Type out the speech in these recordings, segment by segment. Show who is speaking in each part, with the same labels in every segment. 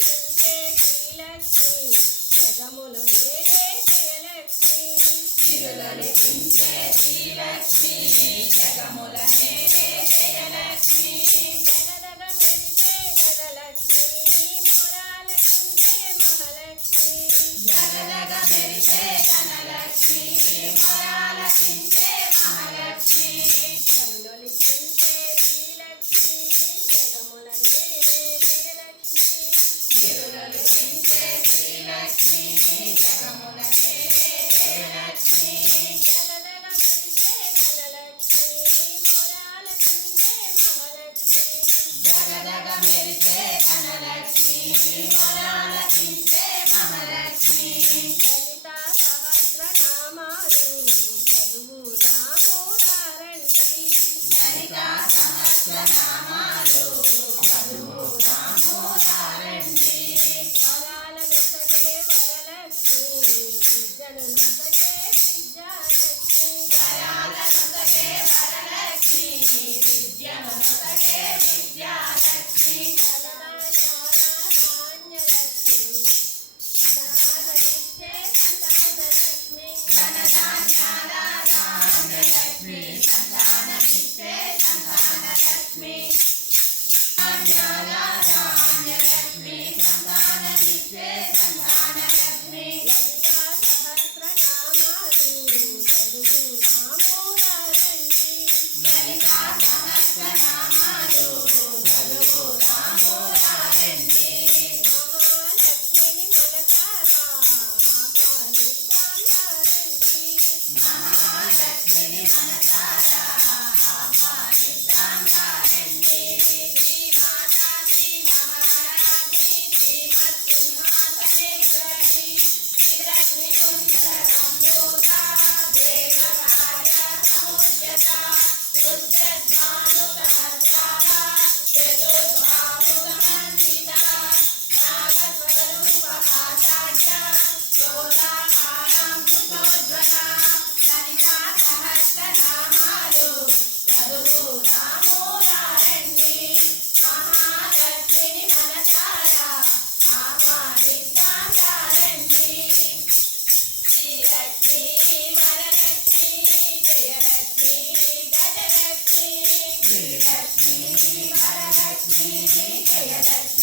Speaker 1: నువ్వే శ్రీలక్ష్మి జగమును నేనే శ్రీలక్ష్మి
Speaker 2: శ్రీలక్ష్మి జగముల Jayalakshmi, Maralakshmi, Jayalakshmi.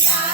Speaker 2: Yeah.